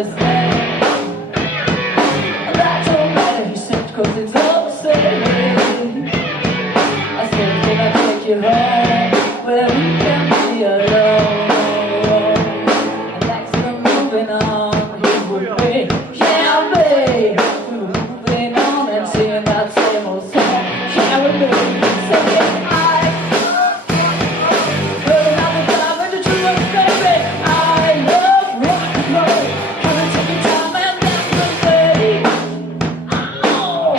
was there. That don't matter, he said, 'cause it's all the same. I said, can I take you home where we can be alone? And that's the moving on. We would be, yeah, babe. We were moving on and singing that same old song. Yeah, we were singing I. But another time in the true love, baby. I love rock and roll. Can I take your time and dance with me? Oh.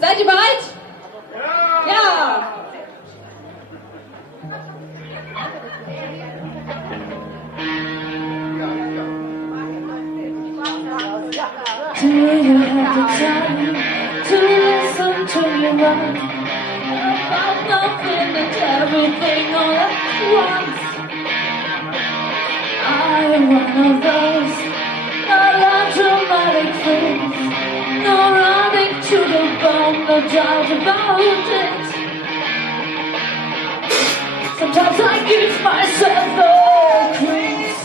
Seid ihr bereit? Ja! Do you have the time to listen to me run about nothing and everything all at once? I'm one of those melodramatic things. No running to the bone, no doubt about it. Sometimes I give myself the creeps.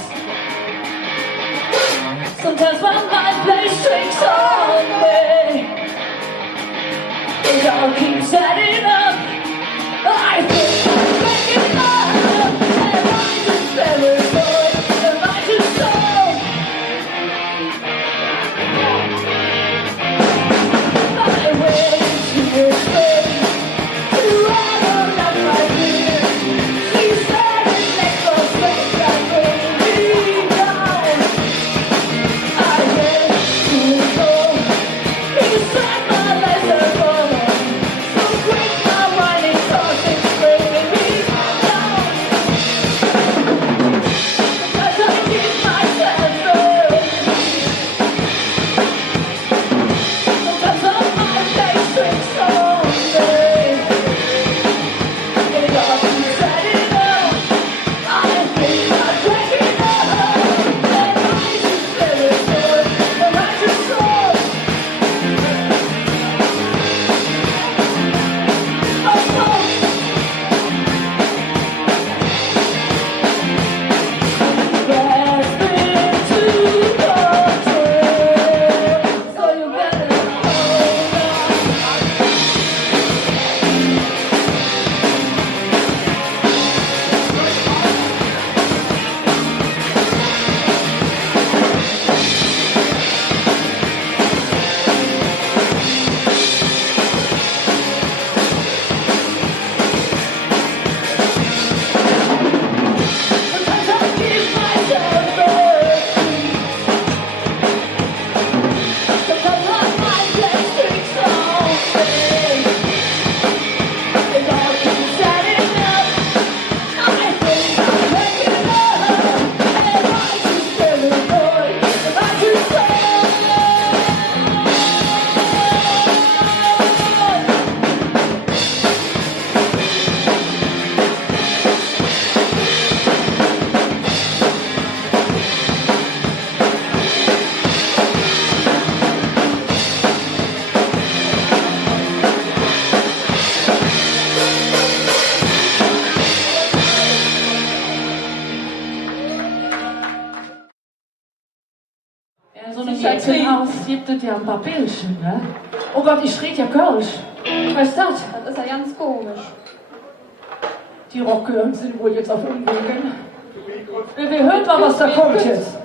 Sometimes my mind plays tricks on me. It all keeps adding up. I think I'm waking up. Am I just paranoid? Am I just so? I wish you would stay. You all love my fears. She said it makes no sense that bring me down. I wish you would go. Beside my life alone. So quick my whining thoughts it's bringing me down. Because I give myself the sometimes I might play tricks on me. It all keeps adding up. I think I'm breaking up. And I just feel it good. And I just thought, there's been too control. So you better hold on. Sometimes I give myself the sometimes I might play tricks on me. It all keeps adding up. I think I'm waking up. And I just feel it good. And I just thought, ja, so einem Mädchenhaus gibt es ja ein paar Bildchen, ne? Oh, was ich rede ja Kölsch. Was ist das? Das ist ja ganz komisch. Die Rockgehören sind wohl jetzt auf Umwegen. Wir hören mal, was da kommt jetzt.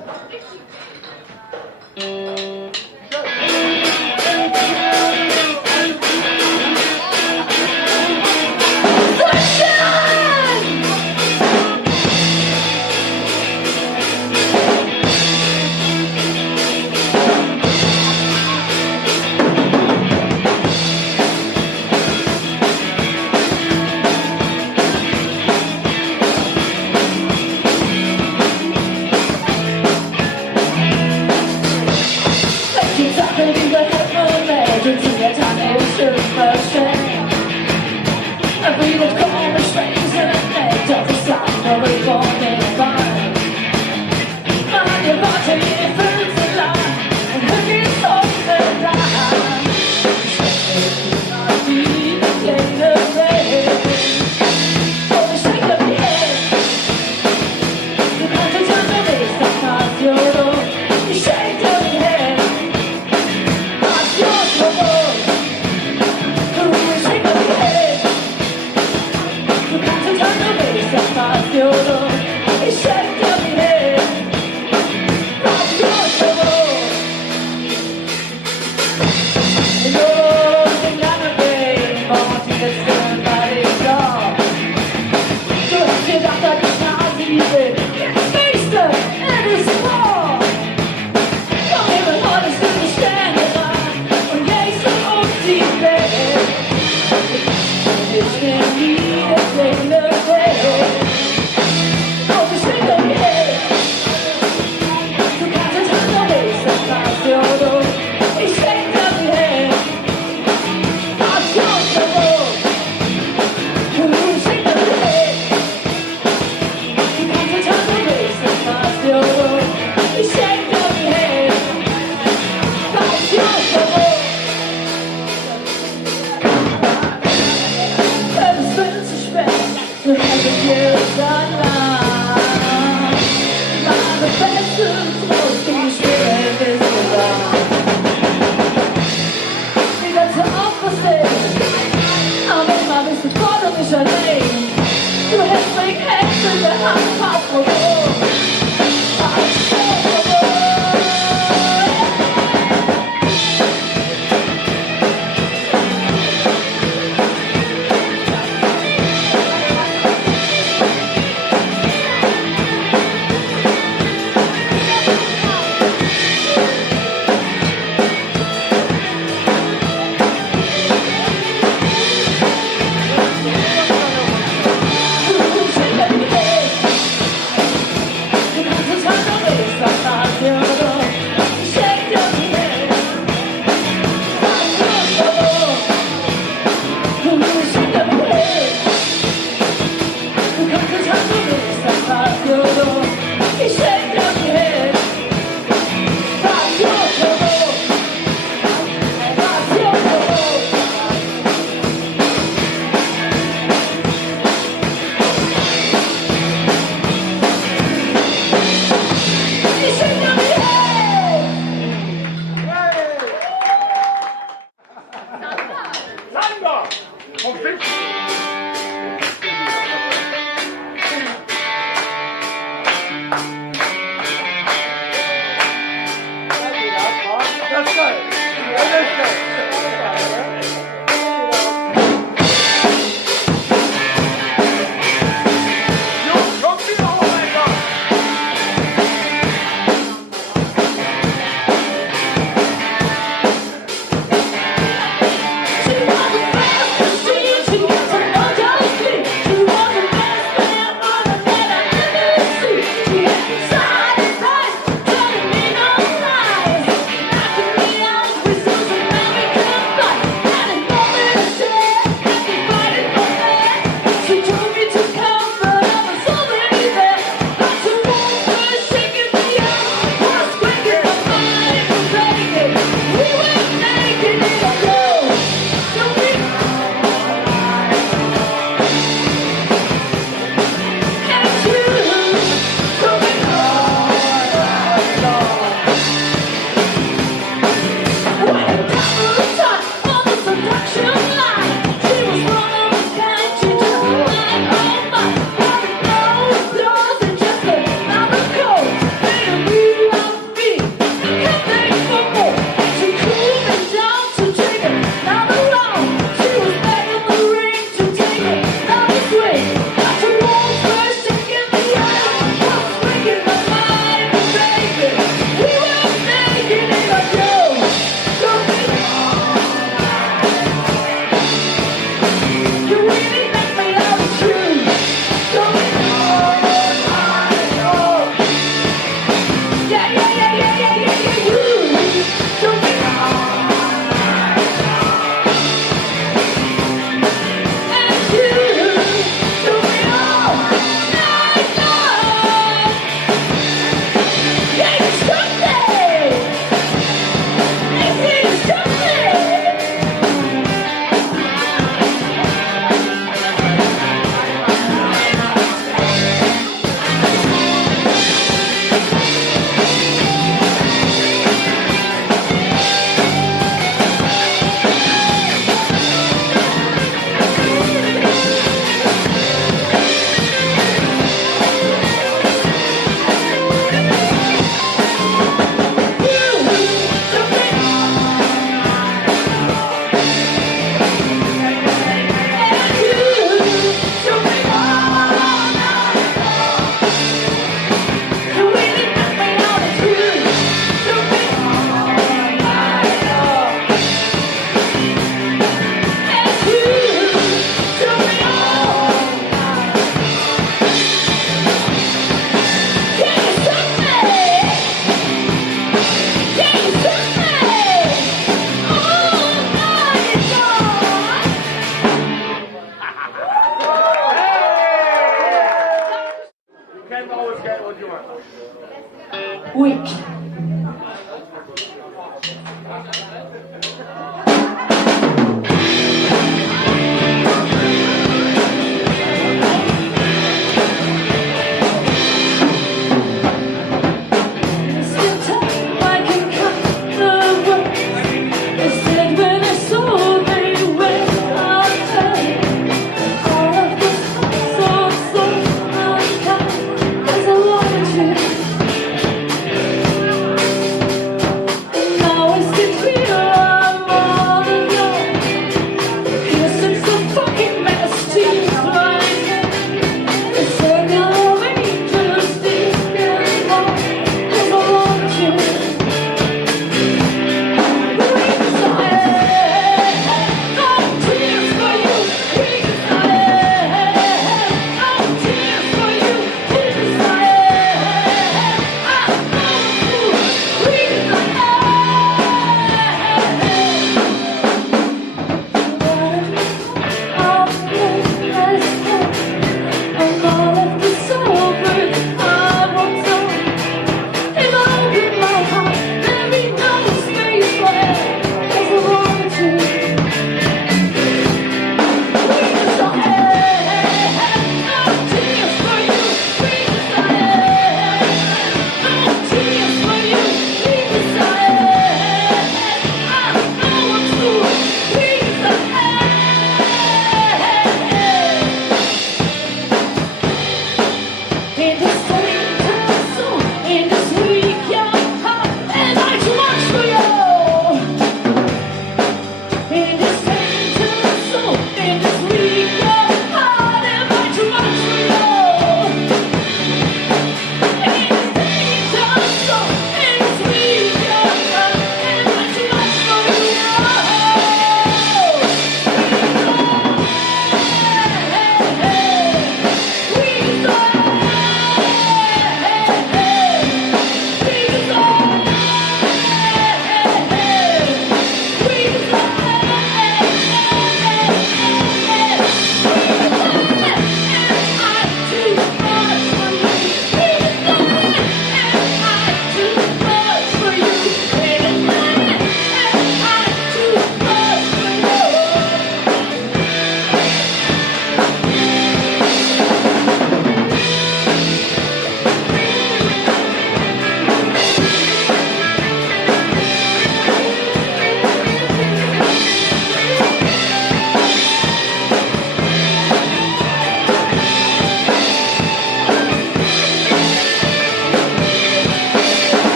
Weak.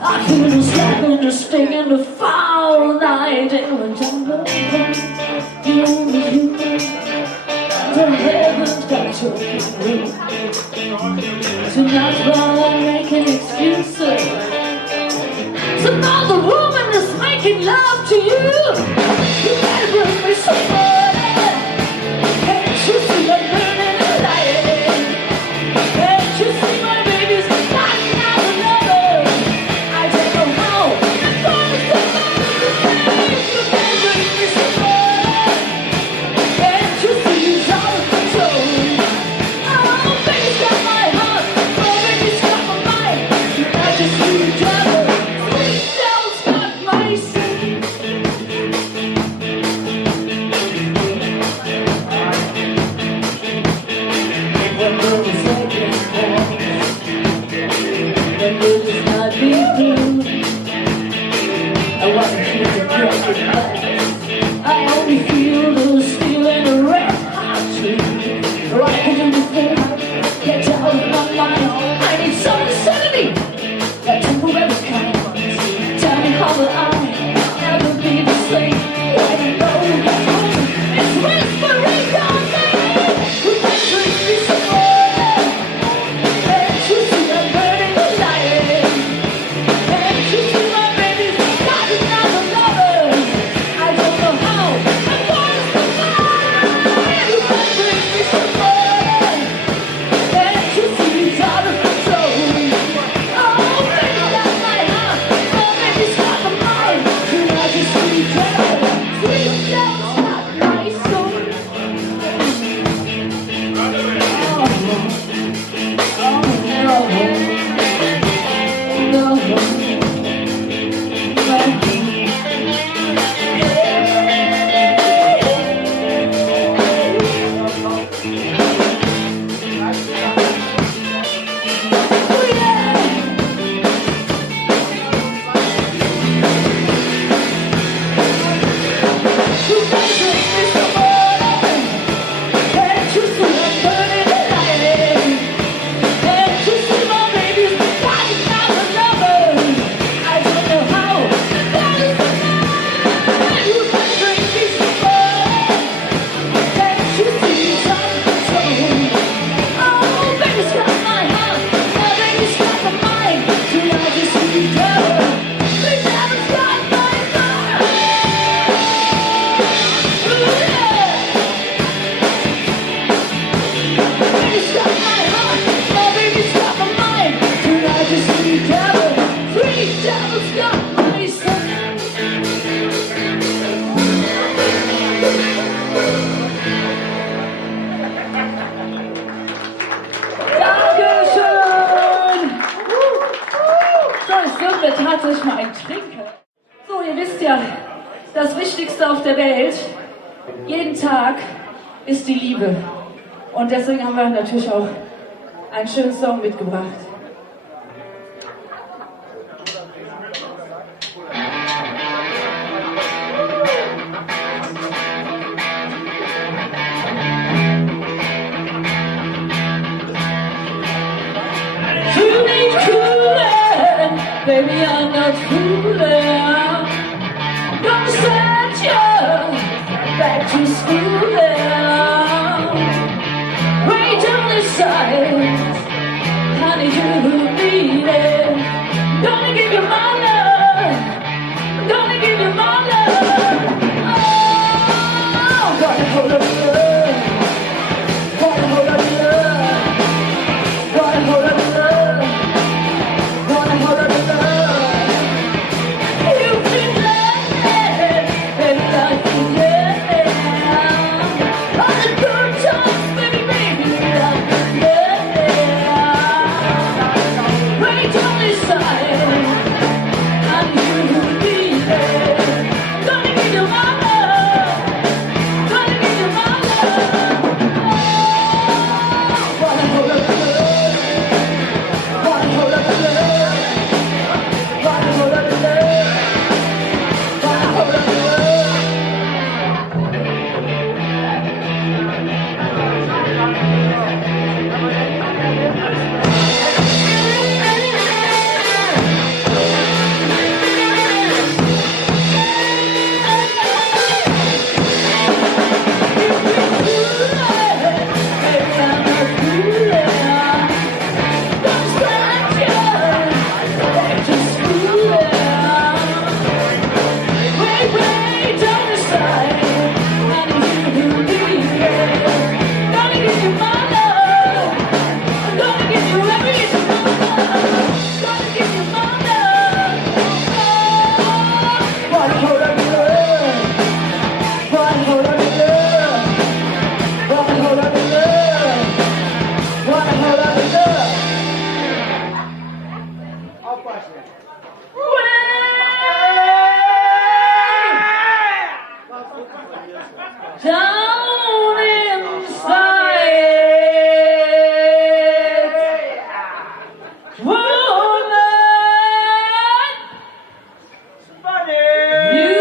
I couldn't stop and just stay in the foul night. And when jungle you the heavens got your room. Tonight while I'm making excuses, another woman is making love to you. You better bring me somebody. Can't you see the burning light? Can't you see my baby's fighting out another? I don't know how I'm gonna stop the pain. You better bring me somebody. Can't you see he's out of control? Oh, baby's got my heart. Oh, baby's got my mind. You might just see each other. Sweet devils got my sin. I only feel the steel and the red hot tree. Rocking the thing, get out of my mind. I need some sanity, that temporary kind. Tell me how will I never be the same? Why do you know get home? It's whispering down there. We might drink me some water, and you see I'm burning the light. And you see my baby's got another lover. I don't know how I'm gonna survive. You might drink me some water, and you see it's out of control. Oh, baby, that's my heart. Oh, baby, stop the mind. You like a sweet devil. Sweet devil, stop my soul. Tatsächlich mal ein Trinken. So, ihr wisst ja, das Wichtigste auf der Welt, jeden Tag, ist die Liebe. Und deswegen haben wir natürlich auch einen schönen Song mitgebracht. Baby, I'm not fooling. Gonna send you back to school. Way down the side, honey, you need it. Gonna give you my love. Gonna give you my love. Oh, gotta hold up your love. Gotta hold up your love. Gotta hold up your love. Gotta hold up your love. Down inside, woman, you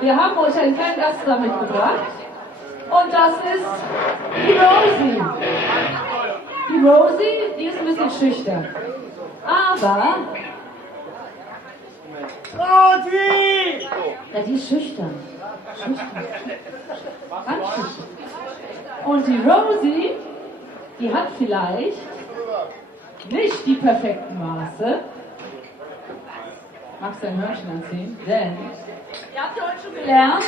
Wir haben euch einen kleinen Gast da mitgebracht. Und das ist die Rosie. Die Rosie, die ist ein bisschen schüchtern. Aber, Rosi! ja, die ist schüchtern. Schüchtern. Ganz schüchtern. Und die Rosie, die hat vielleicht nicht die perfekten Maße. Magst du ein Hörnchen anziehen? Denn, ihr habt ja heute schon gelernt,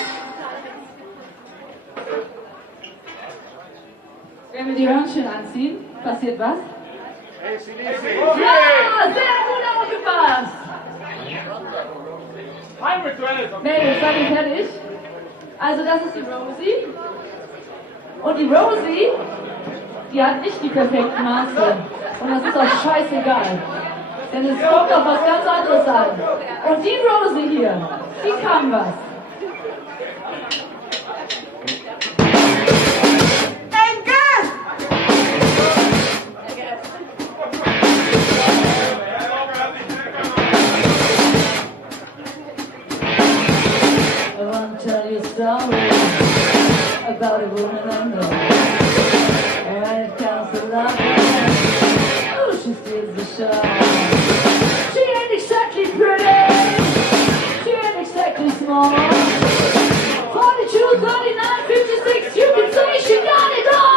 wenn wir die Hörnchen anziehen, passiert was? Ja, sehr gut aufgepasst! Mädels, seid ihr fertig? Also das ist die Rosie. Und die Rosie, die hat nicht die perfekten Maße. Und das ist auch scheißegal. Denn es kommt auf was ganz anderes an. Und die Rosie hier, die kann was. I want to tell you a story about a woman I know. And when it comes to love, oh, she steals the show. She ain't exactly pretty, she ain't exactly small. 42, 39, 56, you can say she got it all.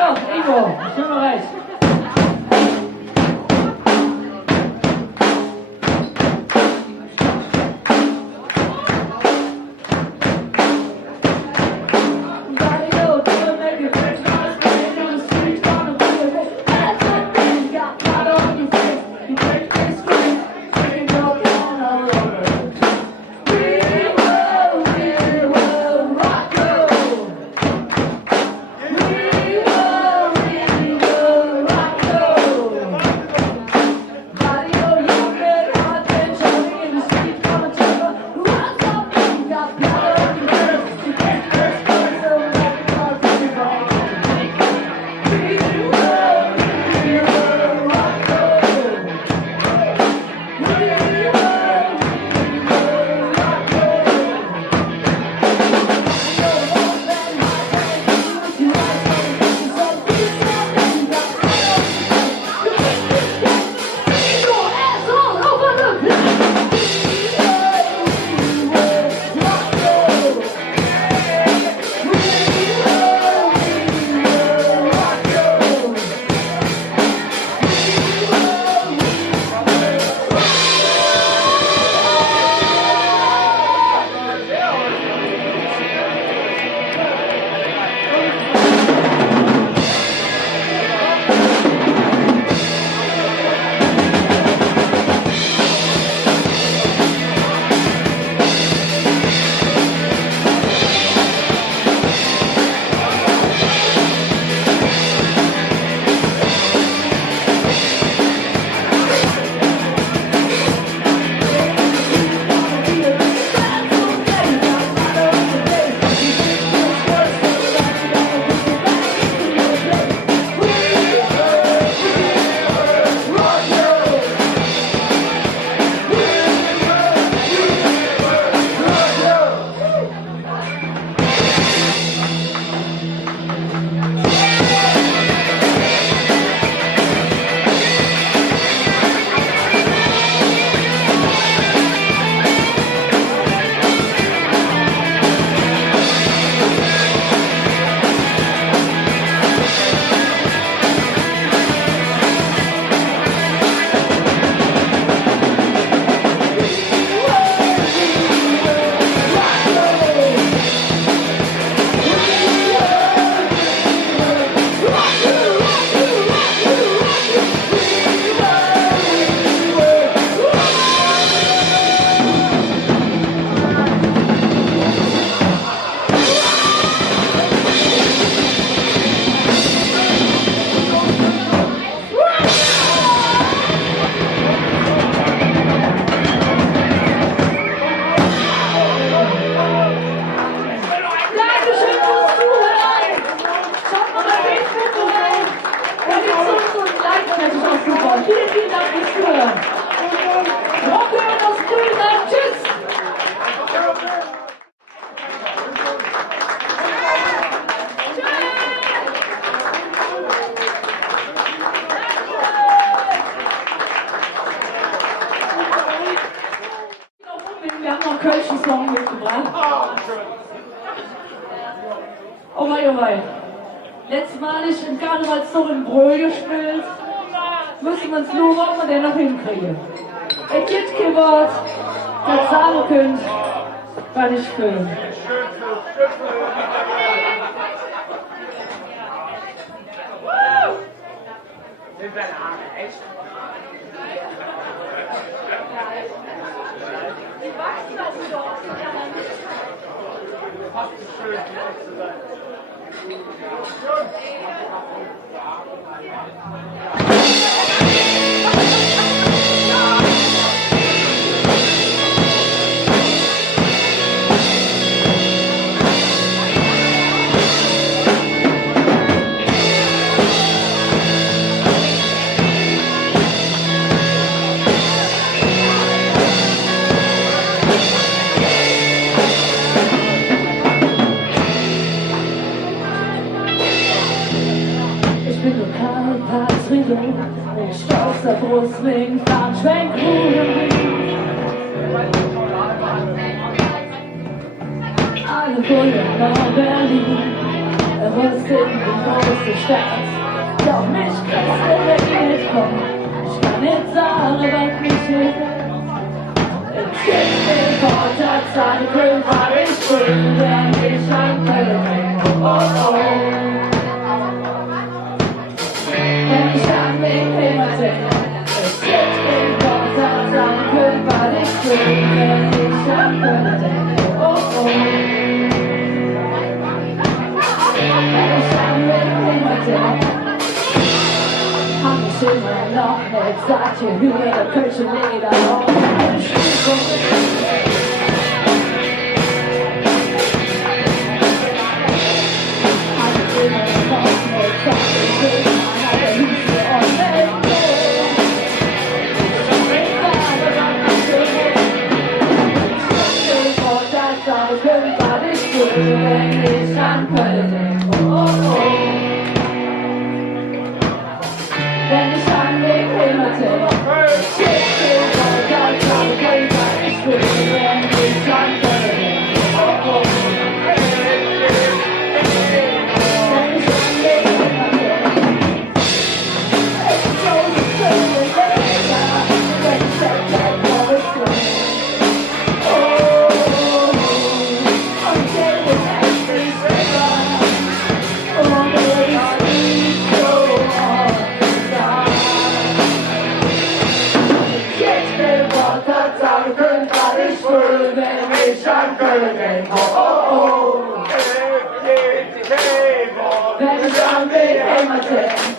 So, Ingo, schön mal recht. Wir haben noch einen kölschen Song mitgebracht. Oh wei, oh wei. Letztes Mal nicht im Karnevalszug in Brühl gespielt. Müssen wir uns nur, ob wir den noch hinkriegen. Es gibt kein Wort, das sagen könnt, weil ich will. Ich aus der Brustring, fahren Schwenkruhen. Alle Bullen nach Berlin. Er wusste in die große Stadt. Doch mich kannst du nicht kommen. Ich kann nicht sagen, was mich hilft. Es gibt den Vorteil, seine Grün war ich grün, wenn ich an Köln denke. Oh, oh. Wenn ich an mich immer denke. Es gibt den Vorteil, seine Grün war ich grün, wenn ich an Köln denke. Oh, oh. Hab mich immer noch nicht satt, hier über der Kölsche Leder. Hab mich immer noch nicht satt, ich will mal nach der Hüse und Welt. Wenn ich an Köln denke, oh, oh. Wenn ich an mich immer denke, shit, Köln war ich grün, wenn ich an Köln denke, oh, oh. Wenn ich an mich immer denke, it's so schön, wenn ich denke, oh, ich grün. Wenn ich an Köln denke, oh, oh, oh. Wenn ich an mich immer denke.